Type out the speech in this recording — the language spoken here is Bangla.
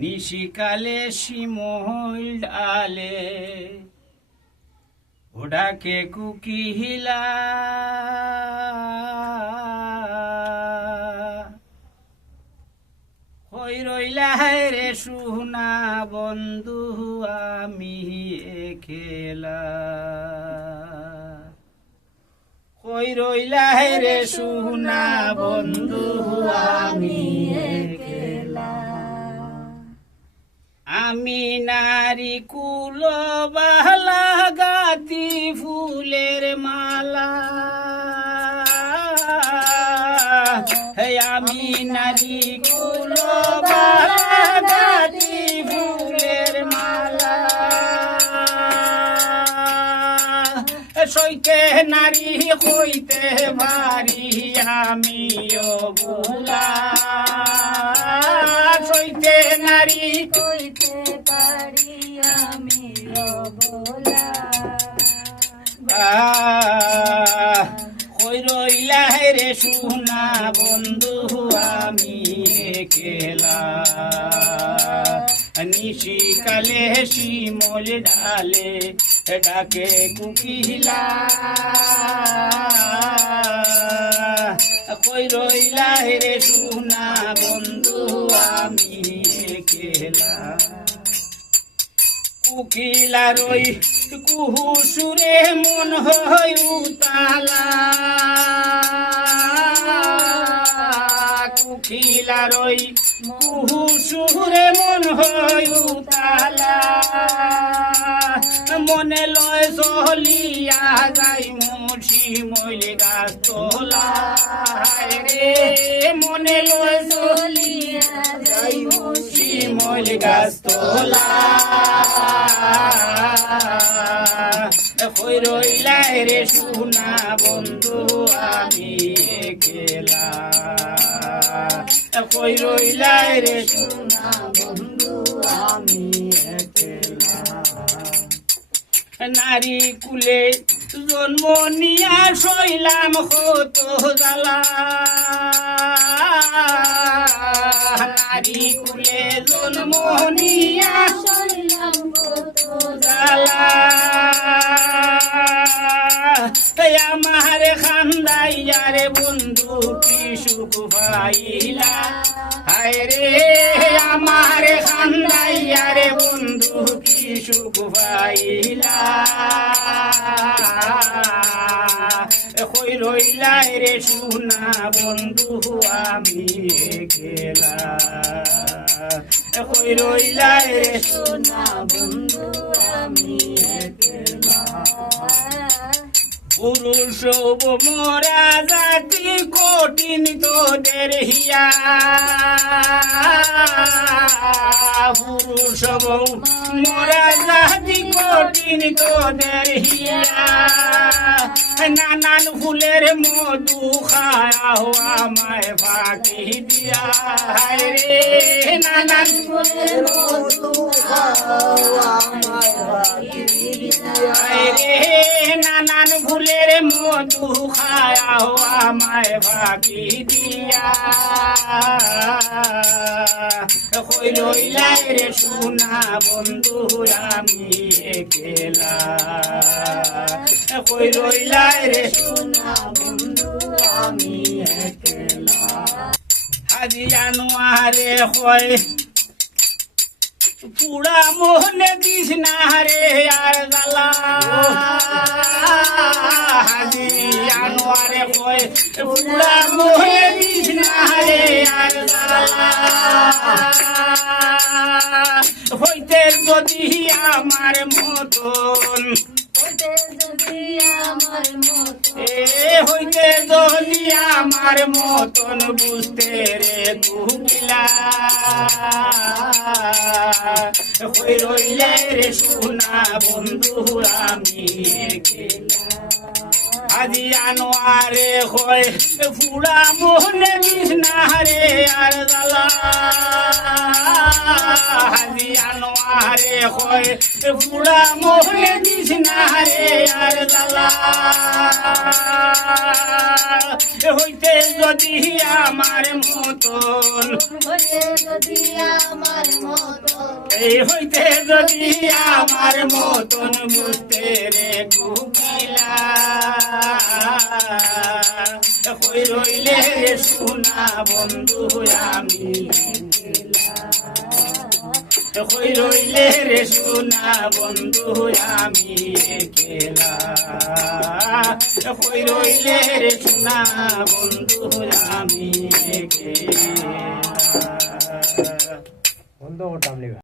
নিশিকালে শিমুল ডালে ওডাকে কুকিলা হই রইলা রে সুনা বন্ধু আমি খেলা হই রইলা রে সুনা বন্ধু আমি খেলা আমি নারী কুল বালা গাতি ফুলের মালা আমি নারী কুল বালা গাতি ফুলের মালা সইতে নারী হইতে ভারি আমিও বুলা সইতে নারী হইতে পারি আমি বলা হই রইলা রে সুনা বন্ধু আমি খেলা নিশিকালে শিমুল ডালে ডাকে কুকিলা কই রইলা রে সুনা বন্ধু আমি খেলা কুকিলা রই কুহু সুরে মন হয় উতালা কুকিলা রই কুহু সুরে মন হয় উতালা মনে লয় চলিয়া যাই মুছি মইল গাছ তোলা রে মনে লয় চলিয়া যাই মুছি মইল গাছ তোলা হই রইলা রে সুনা বন্ধু আমি খেলা হই রইলা রে সুনা বন্ধু আমি খেলা নারী কুলে জন্ম নিয়া শৈলাম কত জ্বালা নারী কুলে জন্ম নিয়া শৈলাম কত জ্বালা আমার খান্দাইয়ারে বন্ধু কি সুখ পাইলা হায় রে আমার খান্দাইয়ারে বন্ধু কি সুখ পাইলা কই রইলা রে সুনা বন্ধু আমি খেলা কই রইলা রে সুনা বন্ধু আমি খেলা পুরুষ মোরা জাতি কঠিন তোদের হিয়া পুরুষ মোরা জাতি কঠিন তোদের হিয়া নানান ফুলের মধু খাও আমায় ফাঁকি দিয়া রে নানান ফুলের মধু খাও আমায় ফাঁকি দিয়া রে নানান ফুলের মধু খাও আমায় ফাঁকি দিয়া কই রইলা রে সুনা বন্ধু আমি খেলা কই রইলা রে সুনা বন্ধু আমি খেলা হাজি জানুয়ারে হয় পুরা মোহনে দিস না রে আর গালা হাজি জানুয়ারে হয় পুরা মোহনে দিস না রে আর গালা হইতে যদি আমার মতন হইতে যদি আমার মতো হইতে যদি আমার মতন বুঝতে রে কুকিলা হই রইলে রে সুনা বন্ধু আমি খেলা হাজি আনোয়ারে হয় পুরা মোহনে বিষ্ণারে আর জ্বালা হাজি আনোয়ারে হয় পুরা মোহনে বিষ্ণারে আর জ্বালা হইতে যদি আমার মতন হয়ে যদি আমার মতো এই হইতে যদি আমার মতন বুঝতে রে কুকিলা কই রইলে সোনা বন্ধু আমি কই রইলে রে সোনা বন্ধু আমি একলা কই রইলে রে সোনা বন্ধু আমি একলা বন্ধ করতাম